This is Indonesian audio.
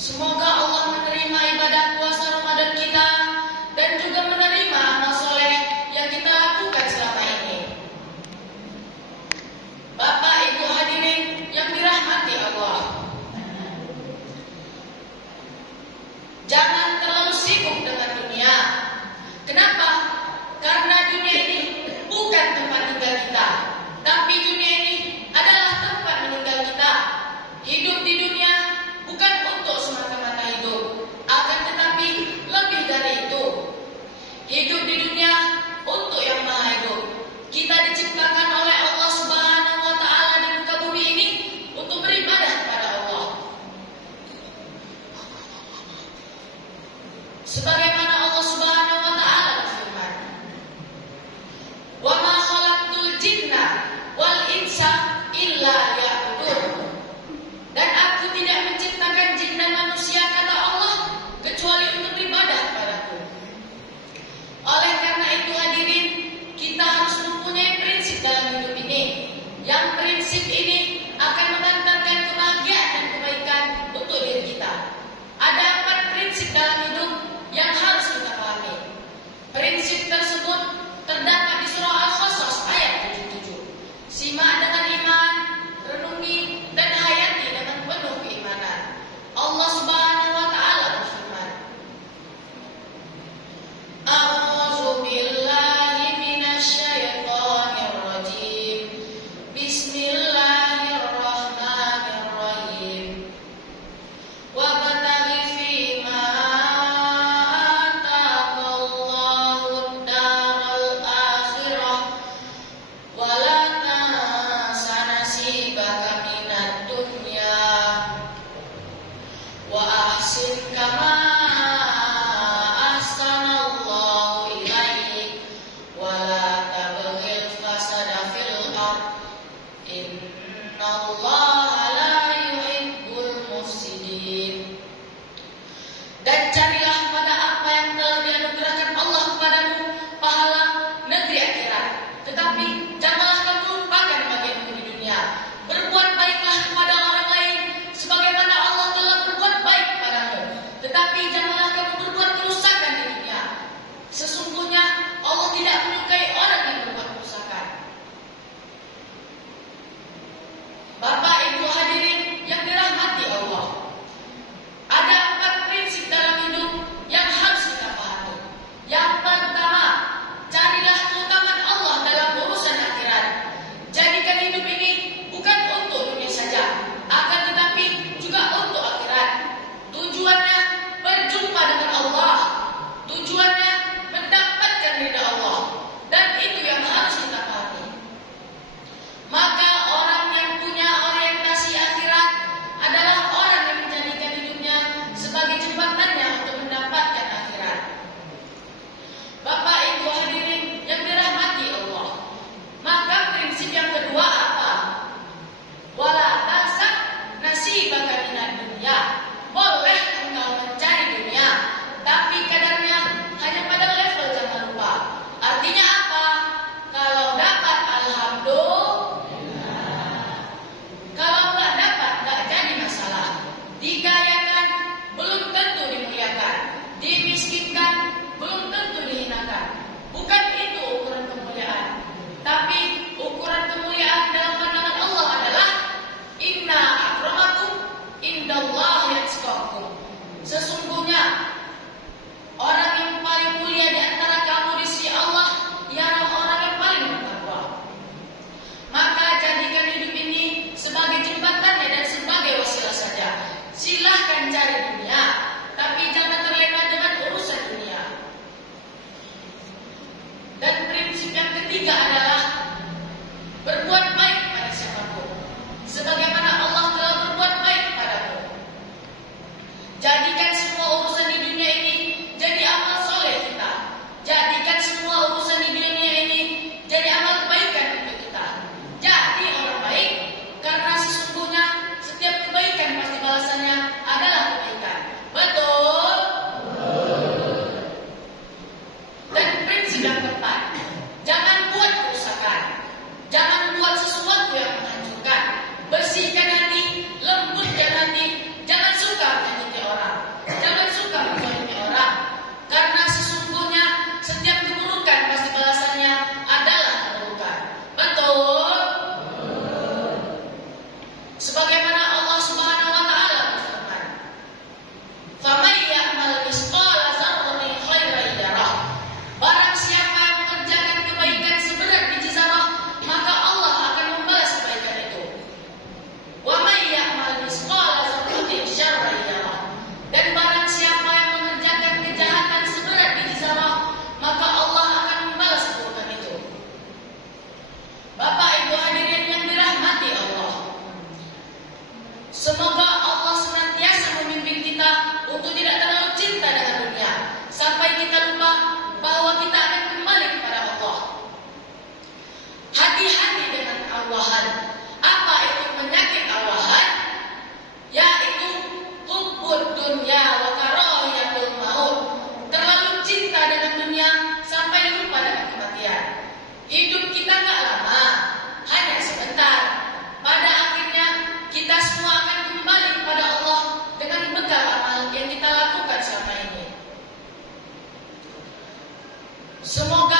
Semoga Allah menerima ibadah puasa Ramadan kita dan juga menerima amal soleh yang kita lakukan selama ini. Bapak Ibu hadirin yang dirahmati Allah, jangan terlalu sibuk dengan dunia. Kenapa? Karena dunia ini bukan tempat tinggal kita, tapi dunia ini adalah tempat meninggal kita. Hidup di dunia bukan untuk semata-mata hidup, akan tetapi lebih dari itu. Hidup di dunia untuk yang maha hidup. Kita diciptakan oleh Allah Subhanahu wa Ta'ala di muka bumi ini untuk beribadah kepada Allah. Sebagaimana Allah Subhanahu wa Ta'ala berfirman, "Wa ma khalaqtul jinna wal insa illa liya'budun." Dan aku tidak menciptakan jin dan manusia, kata Allah, kecuali untuk beribadah kepadaku. Oleh karena itu hadirin, kita harus mempunyai prinsip dalam hidup ini. Yang prinsip ini akan mengantarkan kebahagiaan dan kebaikan untuk diri kita. Ada 4 prinsip dalam hidup yang harus kita pahami. Prinsip tersebut terdapat di surah Al-Qasas ayat 77. Simak dengan iman, renungi dan hayati dengan penuh keimanan. Allah Subhanahu wa Ta'ala berfirman, "A'udzu billahi minasyaitonir rajim. Bismillahirrahmanirrahim. Wabtaghi fima ataqallahu ad-daral akhirah wa la tansa nasibaka minad dunya wa ahsin kama ahsanallahu ilaik wa la tabghil fasada fil ard innallaha la yuhibbul mufsidin." Dan carilah pada apa yang telah dianugerahkan Allah kepadamu, pahala negeri akhirat. Tetapi janganlah kamu lupakan bagianmu di dunia. Berbuat baiklah kepada orang lain sebagaimana Allah telah berbuat baik kepadamu. Tetapi Semoga